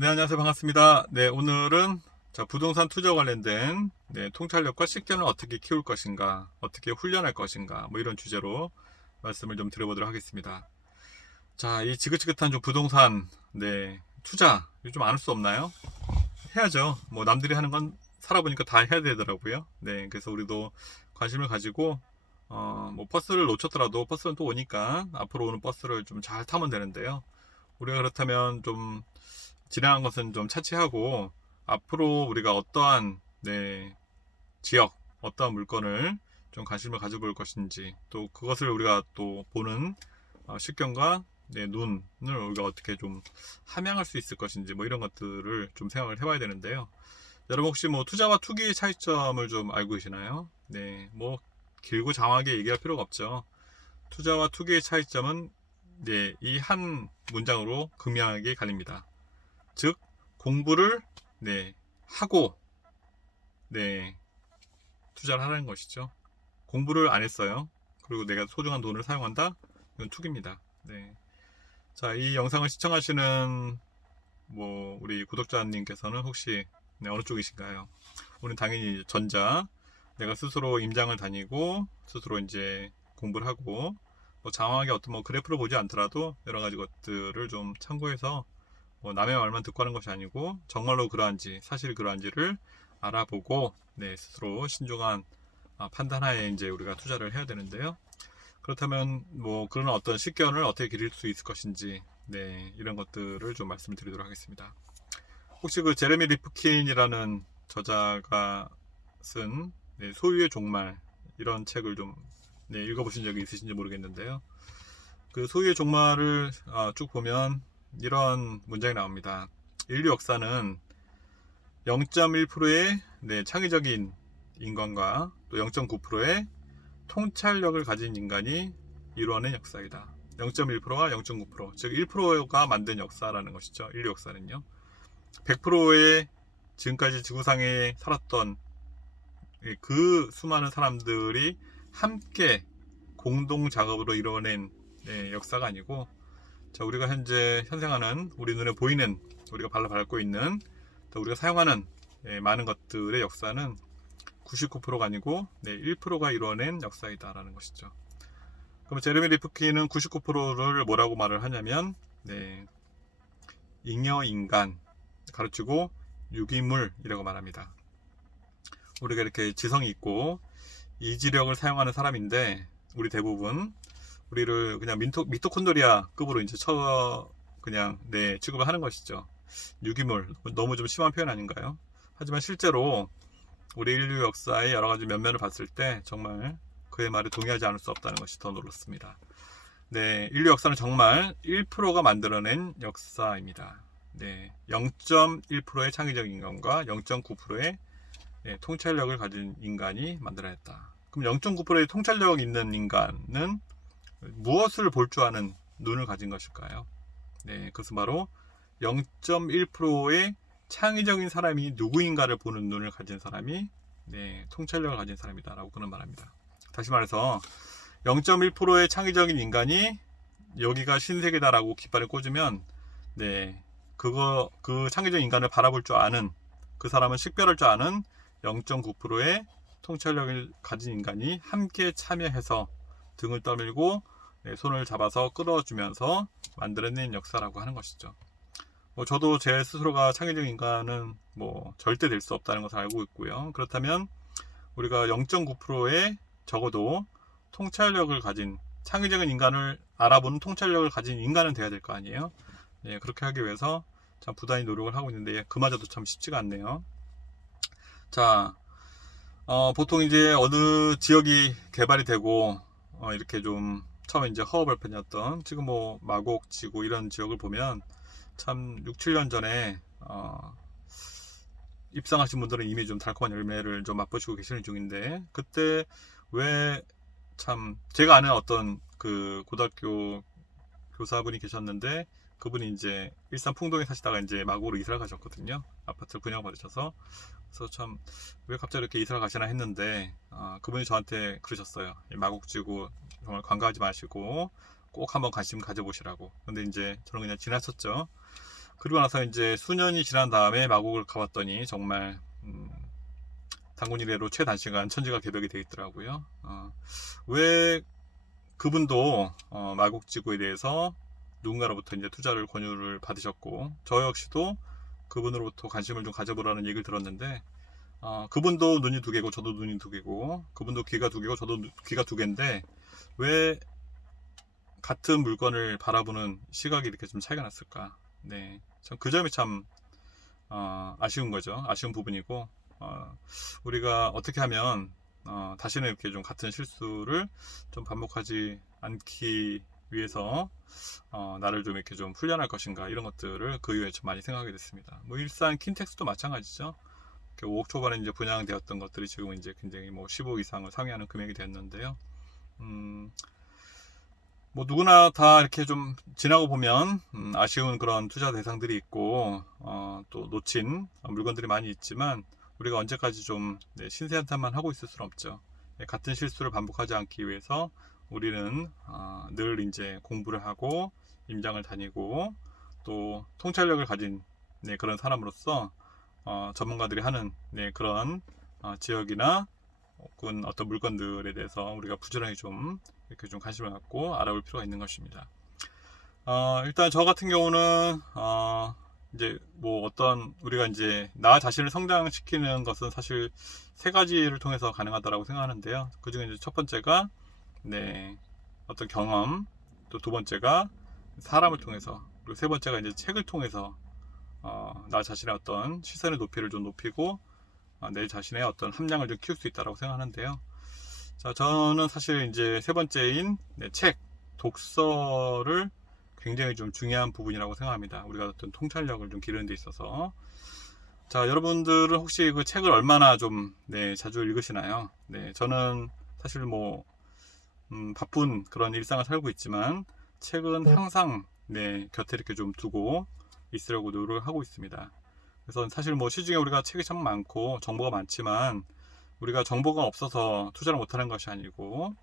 네, 안녕하세요. 반갑습니다. 네, 오늘은 부동산 투자 관련된 통찰력과 식견을 어떻게 키울 것인가, 어떻게 훈련할 것인가, 뭐 이런 주제로 말씀을 좀 드려보도록 하겠습니다. 자, 이 지긋지긋한 좀 부동산, 투자, 이거 좀 안 할 수 없나요? 해야죠. 뭐 남들이 하는 건 살아보니까 다 해야 되더라고요. 네, 그래서 우리도 관심을 가지고, 뭐 버스를 놓쳤더라도 버스는 또 오니까 앞으로 오는 버스를 좀 잘 타면 되는데요. 우리가 그렇다면 좀 지나간 것은 좀 차치하고 앞으로 우리가 어떠한 지역, 어떠한 물건을 좀 관심을 가져볼 것인지, 또 그것을 우리가 또 보는 식견과 눈을 우리가 어떻게 좀 함양할 수 있을 것인지, 뭐 이런 것들을 좀 생각을 해봐야 되는데요. 여러분 혹시 뭐 투자와 투기의 차이점을 좀 알고 계시나요? 네, 뭐 길고 장황하게 얘기할 필요가 없죠. 투자와 투기의 차이점은 이 한 문장으로 극명하게 갈립니다. 즉 공부를 하고 네 투자를 하라는 것이죠. 공부를 안 했어요. 그리고 내가 소중한 돈을 사용한다. 이건 투기입니다. 네. 자, 이 영상을 시청하시는 뭐 우리 구독자님께서는 혹시 어느 쪽이신가요? 우리는 당연히 전자. 내가 스스로 임장을 다니고 스스로 이제 공부를 하고 뭐 장황하게 어떤 뭐 그래프를 보지 않더라도 여러 가지 것들을 좀 참고해서 뭐 남의 말만 듣고 하는 것이 아니고 정말로 그러한지 사실 그러한지를 알아보고 스스로 신중한 판단하에 이제 우리가 투자를 해야 되는데요. 그렇다면 뭐 그런 어떤 식견을 어떻게 기를 수 있을 것인지 이런 것들을 좀 말씀드리도록 하겠습니다. 혹시 그 제레미 리프킨이라는 저자가 쓴 소유의 종말 이런 책을 좀 읽어보신 적이 있으신지 모르겠는데요. 그 소유의 종말을 쭉 보면 이런 문장이 나옵니다. 인류 역사는 0.1%의 창의적인 인간과 또 0.9%의 통찰력을 가진 인간이 이루어낸 역사이다. 0.1%와 0.9%, 즉 1%가 만든 역사라는 것이죠. 인류 역사는요. 100%의 지금까지 지구상에 살았던 그 수많은 사람들이 함께 공동 작업으로 이루어낸 역사가 아니고, 자, 우리가 현재 현생하는 우리 눈에 보이는 우리가 발로 밟고 있는 또 우리가 사용하는 많은 것들의 역사는 99%가 아니고 1%가 이루어낸 역사이다라는 것이죠. 그럼 제레미 리프킨은 99%를 뭐라고 말을 하냐면 잉여 인간 가르치고 유기물이라고 말합니다. 우리가 이렇게 지성이 있고 이지력을 사용하는 사람인데 우리 대부분 우리를 그냥 미토콘드리아급으로 이제 그냥 취급을 하는 것이죠. 유기물 너무 좀 심한 표현 아닌가요? 하지만 실제로 우리 인류 역사의 여러 가지 면면을 봤을 때 정말 그의 말에 동의하지 않을 수 없다는 것이 더 놀랍습니다. 인류 역사는 정말 1%가 만들어낸 역사입니다. 0.1%의 창의적 인간과 0.9%의 통찰력을 가진 인간이 만들어냈다. 그럼 0.9%의 통찰력 있는 인간은 무엇을 볼 줄 아는 눈을 가진 것일까요? 그것은 바로 0.1%의 창의적인 사람이 누구인가를 보는 눈을 가진 사람이 통찰력을 가진 사람이다라고 그는 말합니다. 다시 말해서 0.1%의 창의적인 인간이 여기가 신세계다라고 깃발을 꽂으면 그 창의적 인간을 바라볼 줄 아는 그 사람은 식별할 줄 아는 0.9%의 통찰력을 가진 인간이 함께 참여해서 등을 떠밀고 손을 잡아서 끌어주면서 만들어낸 역사라고 하는 것이죠. 저도 제 스스로가 창의적 인간은 절대 될 수 없다는 것을 알고 있고요. 그렇다면 우리가 0.9%의 적어도 통찰력을 가진 창의적인 인간을 알아보는 통찰력을 가진 인간은 돼야 될 거 아니에요. 그렇게 하기 위해서 참 부단히 노력을 하고 있는데 그마저도 참 쉽지가 않네요. 자, 보통 이제 어느 지역이 개발이 되고 이렇게 좀 처음에 이제 허허벌판이었던 지금 뭐 마곡지구 이런 지역을 보면 참 6, 7년 전에 입상하신 분들은 이미 좀 달콤한 열매를 좀 맛보시고 계시는 중인데 그때 왜 참 제가 아는 어떤 그 고등학교 교사분이 계셨는데 그분이 이제 일산 풍동에 사시다가 이제 마곡으로 이사를 가셨거든요. 아파트를 분양받으셔서. 그래서 참 왜 갑자기 이렇게 이사를 가시나 했는데 그분이 저한테 그러셨어요. 마곡지구 정말 관광하지 마시고 꼭 한번 관심 가져보시라고. 근데 이제 저는 그냥 지나쳤죠. 그리고 나서 이제 수년이 지난 다음에 마곡을 가봤더니 정말 단군 이래로 최단시간 천지가 개벽이 되어 있더라고요. 왜 그분도 마곡지구에 대해서 누군가로부터 이제 투자를 권유를 받으셨고, 저 역시도 그분으로부터 관심을 좀 가져보라는 얘기를 들었는데, 그분도 눈이 두 개고 저도 눈이 두 개고, 그분도 귀가 두 개고 저도 귀가 두 개인데 왜 같은 물건을 바라보는 시각이 이렇게 좀 차이가 났을까? 네, 참 그 점이 참 아쉬운 거죠. 아쉬운 부분이고, 우리가 어떻게 하면 다시는 이렇게 좀 같은 실수를 좀 반복하지 않기 위해서 나를 좀 이렇게 좀 훈련할 것인가, 이런 것들을 그 이후에 좀 많이 생각하게 됐습니다. 뭐 일산 킨텍스도 마찬가지죠. 5억 초반에 이제 분양되었던 것들이 지금 이제 굉장히 뭐 10억 이상을 상회하는 금액이 됐는데요. 뭐 누구나 다 이렇게 좀 지나고 보면 아쉬운 그런 투자 대상들이 있고, 또 놓친 물건들이 많이 있지만, 우리가 언제까지 좀 신세한탄만 하고 있을 수는 없죠. 같은 실수를 반복하지 않기 위해서 우리는 늘 이제 공부를 하고 임장을 다니고 또 통찰력을 가진 그런 사람으로서 전문가들이 하는 그런 지역이나 혹은 어떤 물건들에 대해서 우리가 부지런히 좀 이렇게 좀 관심을 갖고 알아볼 필요가 있는 것입니다. 일단 저 같은 경우는 이제 뭐 어떤 우리가 이제 나 자신을 성장시키는 것은 사실 세 가지를 통해서 가능하다라고 생각하는데요. 그 중에 이제 첫 번째가 어떤 경험, 또 두 번째가 사람을 통해서, 그리고 세 번째가 이제 책을 통해서 나 자신의 어떤 시선의 높이를 좀 높이고 내 자신의 어떤 함량을 좀 키울 수 있다고 생각하는데요. 자, 저는 사실 이제 세 번째인 책, 독서를 굉장히 좀 중요한 부분이라고 생각합니다. 우리가 어떤 통찰력을 좀 기르는 데 있어서. 자, 여러분들은 혹시 그 책을 얼마나 좀 자주 읽으시나요? 저는 사실 뭐 바쁜 그런 일상을 살고 있지만 책은 항상 곁에 이렇게 좀 두고 있으려고 노력을 하고 있습니다. 그래서 사실 뭐 시중에 우리가 책이 참 많고 정보가 많지만, 우리가 정보가 없어서 투자를 못하는 것이 아니고,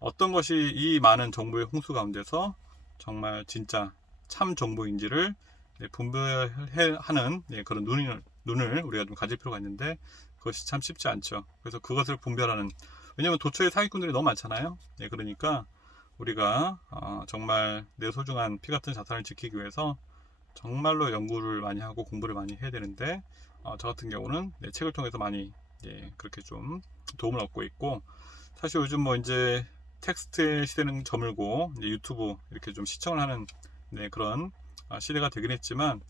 어떤 것이 이 많은 정보의 홍수 가운데서 정말 진짜 참 정보인지를 분별하는 그런 눈을 우리가 좀 가질 필요가 있는데, 그것이 참 쉽지 않죠. 그래서 그것을 분별하는, 왜냐하면 도처에 사기꾼들이 너무 많잖아요. 그러니까 우리가 정말 내 소중한 피 같은 자산을 지키기 위해서 정말로 연구를 많이 하고 공부를 많이 해야 되는데, 저 같은 경우는 책을 통해서 많이 그렇게 좀 도움을 얻고 있고, 사실 요즘 뭐 이제 텍스트의 시대는 저물고 이제 유튜브 이렇게 좀 시청을 하는 그런 시대가 되긴 했지만,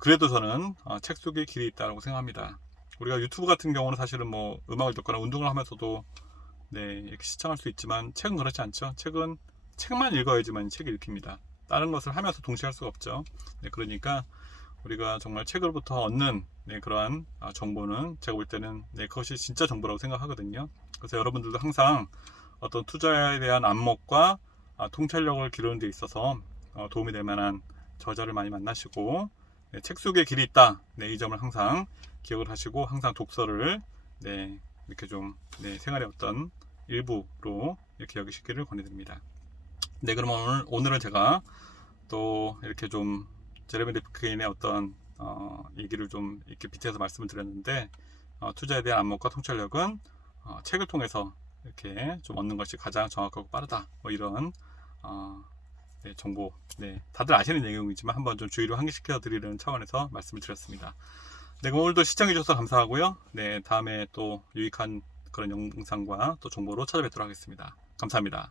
그래도 저는 책 속에 길이 있다고 생각합니다. 우리가 유튜브 같은 경우는 사실은 뭐 음악을 듣거나 운동을 하면서도 이렇게 시청할 수 있지만, 책은 그렇지 않죠. 책은 책만 읽어야지만 책이 읽힙니다. 다른 것을 하면서 동시에 할 수가 없죠. 그러니까 우리가 정말 책으로부터 얻는 그러한 정보는 제가 볼 때는 그것이 진짜 정보라고 생각하거든요. 그래서 여러분들도 항상 어떤 투자에 대한 안목과 통찰력을 기르는 데 있어서 도움이 될 만한 저자를 많이 만나시고, 책 속에 길이 있다, 이 점을 항상 기억을 하시고, 항상 독서를 이렇게 좀 생활의 어떤 일부로 이렇게 여기시기를 권해드립니다. 그럼 오늘은 제가 또 이렇게 좀 제레미 리프킨의 어떤 얘기를 좀 이렇게 밑에서 말씀을 드렸는데, 투자에 대한 안목과 통찰력은 책을 통해서 이렇게 좀 얻는 것이 가장 정확하고 빠르다, 뭐 이런 정보, 다들 아시는 내용이지만 한번 좀 주의를 환기시켜 드리는 차원에서 말씀을 드렸습니다. 그럼 오늘도 시청해 주셔서 감사하고요. 다음에 또 유익한 그런 영상과 또 정보로 찾아뵙도록 하겠습니다. 감사합니다.